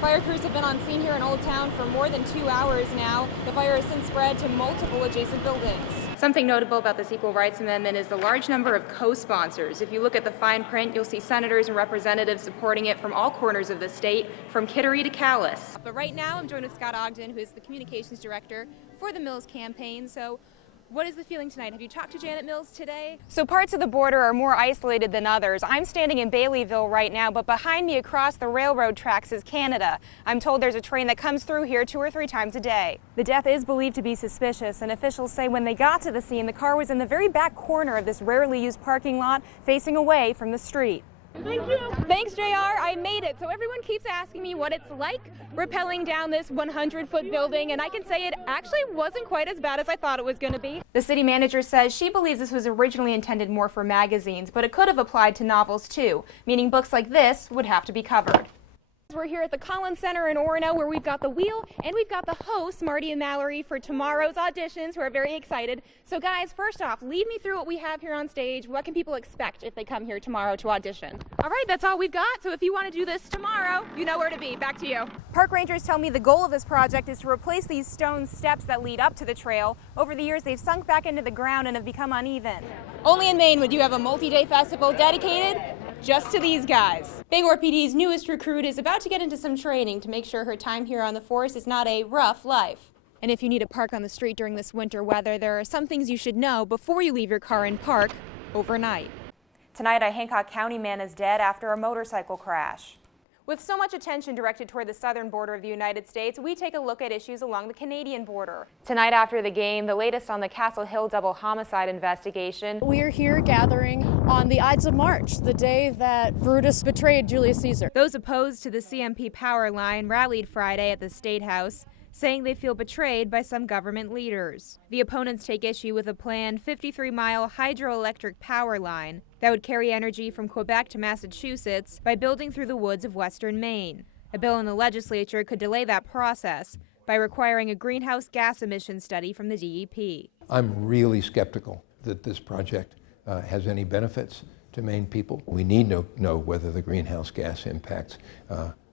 Fire crews have been on scene here in Old Town for more than 2 hours now. The fire has since spread to multiple adjacent buildings. Something notable about this Equal Rights Amendment is the large number of co-sponsors. If you look at the fine print, you'll see senators and representatives supporting it from all corners of the state, from Kittery to Calais. But right now, I'm joined with Scott Ogden, who is the communications director for the Mills campaign. So, what is the feeling tonight? Have you talked to Janet Mills today? So parts of the border are more isolated than others. I'm standing in Baileyville right now, but behind me across the railroad tracks is Canada. I'm told there's a train that comes through here 2 or 3 times a day. The death is believed to be suspicious, and officials say when they got to the scene, the car was in the very back corner of this rarely used parking lot, facing away from the street. Thank you. Thanks, JR. I made it. So everyone keeps asking me what it's like rappelling down this 100-foot building, and I can say it actually wasn't quite as bad as I thought it was going to be. The city manager says she believes this was originally intended more for magazines, but it could have applied to novels too, meaning books like this would have to be covered. We're here at the Collins Center in Orono, where we've got the wheel and we've got the hosts, Marty and Mallory, for tomorrow's auditions. We're very excited. So guys, first off, lead me through what we have here on stage. What can people expect if they come here tomorrow to audition? All right, that's all we've got. So if you want to do this tomorrow, you know where to be. Back to you. Park rangers tell me the goal of this project is to replace these stone steps that lead up to the trail. Over the years, they've sunk back into the ground and have become uneven. Only in Maine would you have a multi-day festival dedicated just to these guys. Bangor PD's newest recruit is about to get into some training to make sure her time here on the force is not a rough life. And if you need to park on the street during this winter weather, there are some things you should know before you leave your car in park overnight. Tonight, a Hancock County man is dead after a motorcycle crash. With so much attention directed toward the southern border of the United States, we take a look at issues along the Canadian border. Tonight after the game, the latest on the Castle Hill double homicide investigation. We are here gathering on the Ides of March, the day that Brutus betrayed Julius Caesar. Those opposed to the CMP power line rallied Friday at the State House, saying they feel betrayed by some government leaders. The opponents take issue with a planned 53-mile hydroelectric power line that would carry energy from Quebec to Massachusetts by building through the woods of western Maine. A bill in the legislature could delay that process by requiring a greenhouse gas emission study from the DEP. I'm really skeptical that this project has any benefits to Maine people. We need to know whether the greenhouse gas impacts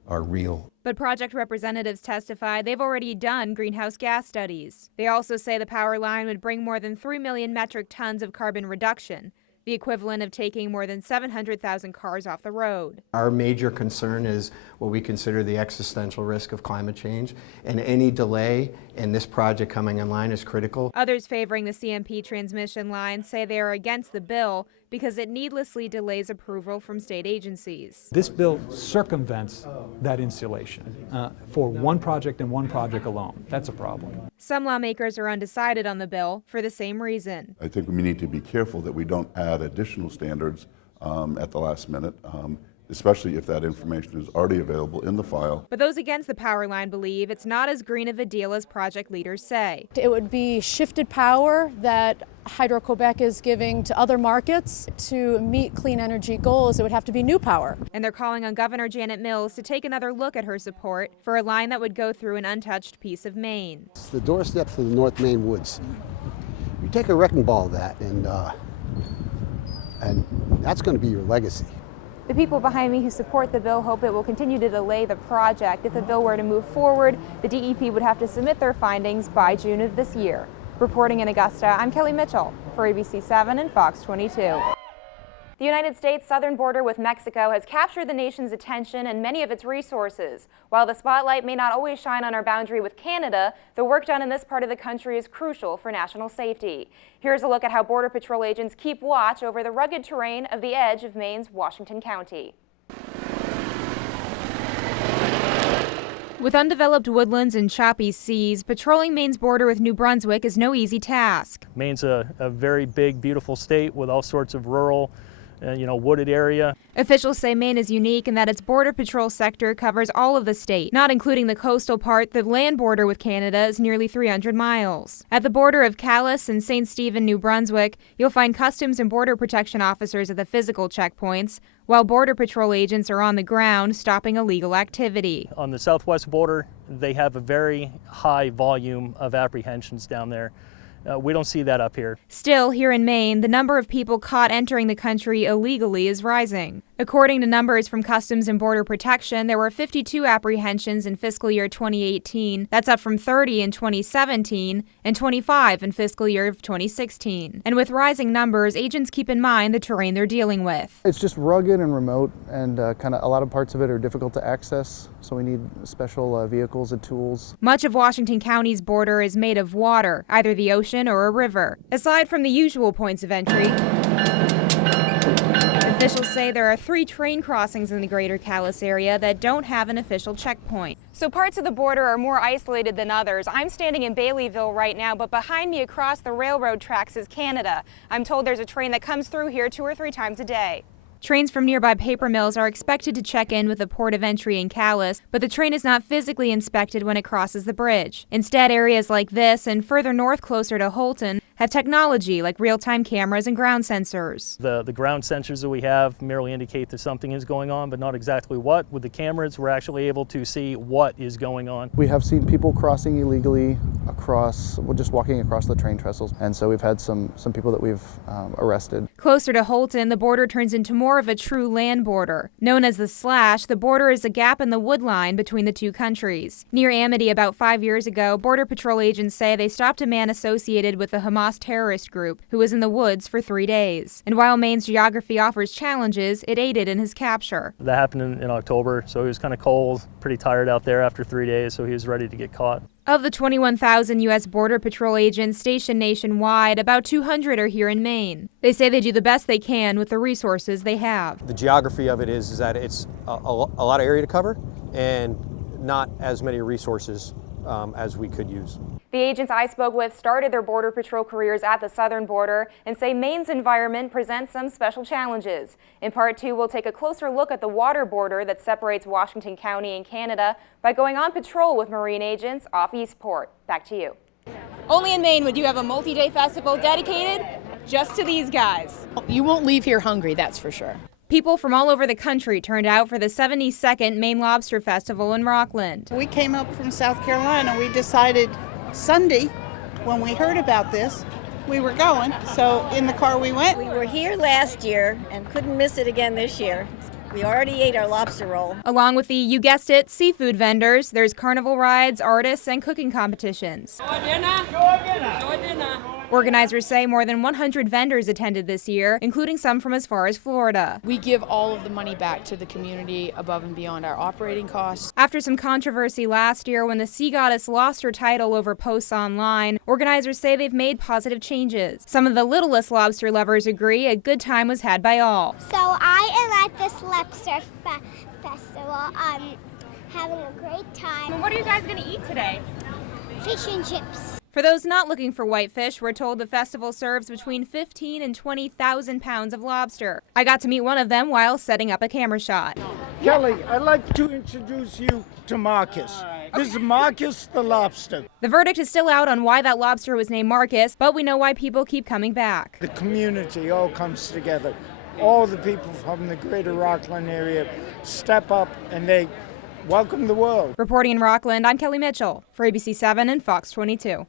are real. But project representatives testify they've already done greenhouse gas studies. They also say the power line would bring more than 3 million metric tons of carbon reduction, the equivalent of taking more than 700,000 cars off the road. Our major concern is what we consider the existential risk of climate change, and any delay in this project coming online is critical. Others favoring the CMP transmission line say they are against the bill because it needlessly delays approval from state agencies. This bill circumvents that insulation for one project and one project alone. That's a problem. Some lawmakers are undecided on the bill for the same reason. I think we need to be careful that we don't add additional standards at the last minute, especially if that information is already available in the file. But those against the power line believe it's not as green of a deal as project leaders say. It would be shifted power that Hydro-Quebec is giving to other markets to meet clean energy goals. It would have to be new power. And they're calling on Governor Janet Mills to take another look at her support for a line that would go through an untouched piece of Maine. It's the doorstep to the North Maine woods. You take a wrecking ball of that, and that's going to be your legacy. The people behind me who support the bill hope it will continue to delay the project. If the bill were to move forward, the DEP would have to submit their findings by June of this year. Reporting in Augusta, I'm Kelly Mitchell for ABC 7 and Fox 22. The United States' southern border with Mexico has captured the nation's attention and many of its resources. While the spotlight may not always shine on our boundary with Canada, the work done in this part of the country is crucial for national safety. Here's a look at how Border Patrol agents keep watch over the rugged terrain of the edge of Maine's Washington County. With undeveloped woodlands and choppy seas, patrolling Maine's border with New Brunswick is no easy task. Maine's a very big, beautiful state with all sorts of rural wooded area. Officials say Maine is unique in that its border patrol sector covers all of the state, not including the coastal part. The land border with Canada is nearly 300 miles. At the border of Calais and St. Stephen, New Brunswick, you'll find Customs and Border Protection officers at the physical checkpoints, while Border Patrol agents are on the ground stopping illegal activity. On the southwest border, they have a very high volume of apprehensions down there. We don't see that up here. Still, here in Maine, the number of people caught entering the country illegally is rising. According to numbers from Customs and Border Protection, there were 52 apprehensions in fiscal year 2018. That's up from 30 in 2017 and 25 in fiscal year of 2016. And with rising numbers, agents keep in mind the terrain they're dealing with. It's just rugged and remote, and kind of a lot of parts of it are difficult to access, so we need special vehicles and tools. Much of Washington County's border is made of water, either the ocean or a river. Aside from the usual points of entry, officials say there are 3 train crossings in the greater Calais area that don't have an official checkpoint. So parts of the border are more isolated than others. I'm standing in Baileyville right now, but behind me across the railroad tracks is Canada. I'm told there's a train that comes through here 2 or 3 times a day. Trains from nearby paper mills are expected to check in with the port of entry in Calais, but the train is not physically inspected when it crosses the bridge. Instead, areas like this and further north closer to Holton have technology like real-time cameras and ground sensors. The ground sensors that we have merely indicate that something is going on, but not exactly what. With the cameras, we're actually able to see what is going on. We have seen people crossing illegally across, well, just walking across the train trestles, and so we've had some people that we've arrested. Closer to Holton, the border turns into more of a true land border. Known as the Slash, the border is a gap in the wood line between the 2 countries. Near Amity about 5 years ago, Border Patrol agents say they stopped a man associated with the Hamas terrorist group who was in the woods for 3 days. And while Maine's geography offers challenges, it aided in his capture. That happened in October, so he was kind of cold, pretty tired out there after 3 days, so he was ready to get caught. Of the 21,000 U.S. Border Patrol agents stationed nationwide, about 200 are here in Maine. They say they do the best they can with the resources they have. The geography of it is that it's a lot of area to cover and not as many resources as we could use. The agents I spoke with started their Border Patrol careers at the southern border and say Maine's environment presents some special challenges. In part 2, we'll take a closer look at the water border that separates Washington County and Canada by going on patrol with Marine agents off Eastport. Back to you. Only in Maine would you have a multi-day festival dedicated just to these guys. You won't leave here hungry, that's for sure. People from all over the country turned out for the 72nd Maine Lobster Festival in Rockland. We came up from South Carolina. We decided Sunday, when we heard about this, we were going, so in the car we went. We were here last year and couldn't miss it again this year. We already ate our lobster roll. Along with the, you guessed it, seafood vendors, there's carnival rides, artists, and cooking competitions. Organizers say more than 100 vendors attended this year, including some from as far as Florida. We give all of the money back to the community above and beyond our operating costs. After some controversy last year when the Sea Goddess lost her title over posts online, organizers say they've made positive changes. Some of the littlest lobster lovers agree a good time was had by all. So I am at this lobster festival, having a great time. Well, what are you guys going to eat today? Fish and chips. For those not looking for whitefish, we're told the festival serves between 15 and 20,000 pounds of lobster. I got to meet one of them while setting up a camera shot. Kelly, I'd like to introduce you to Marcus. This is Marcus the lobster. The verdict is still out on why that lobster was named Marcus, but we know why people keep coming back. The community all comes together. All the people from the greater Rockland area step up and they welcome the world. Reporting in Rockland, I'm Kelly Mitchell for ABC 7 and Fox 22.